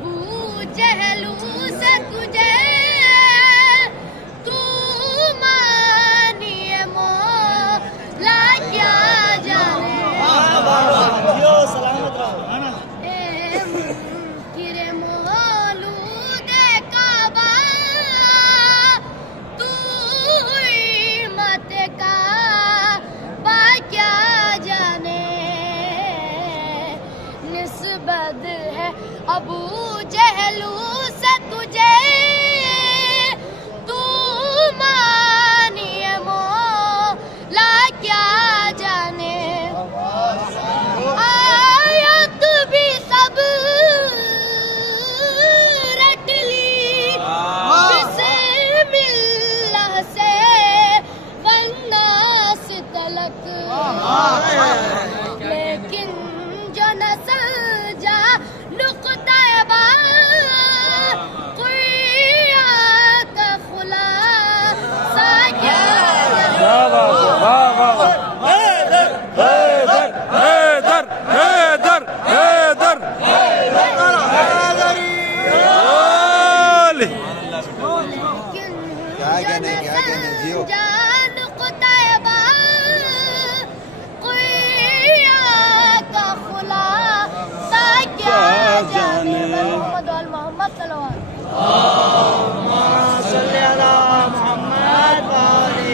ابو جہلو سے تجھے تو مانی مولا کیا جانے اے منکر مولود کعبہ تو حرمت کعبہ کیا جانے نسبت ہے ابو جہلو سے تجھے تو مانی مولا کیا جانے آیت بھی سب رٹ لی بسم اللہ سے والناس تلک لیکن جو نسل جا نقطہ با قرآن کا خلاصہ کیا کیا کہنے جیو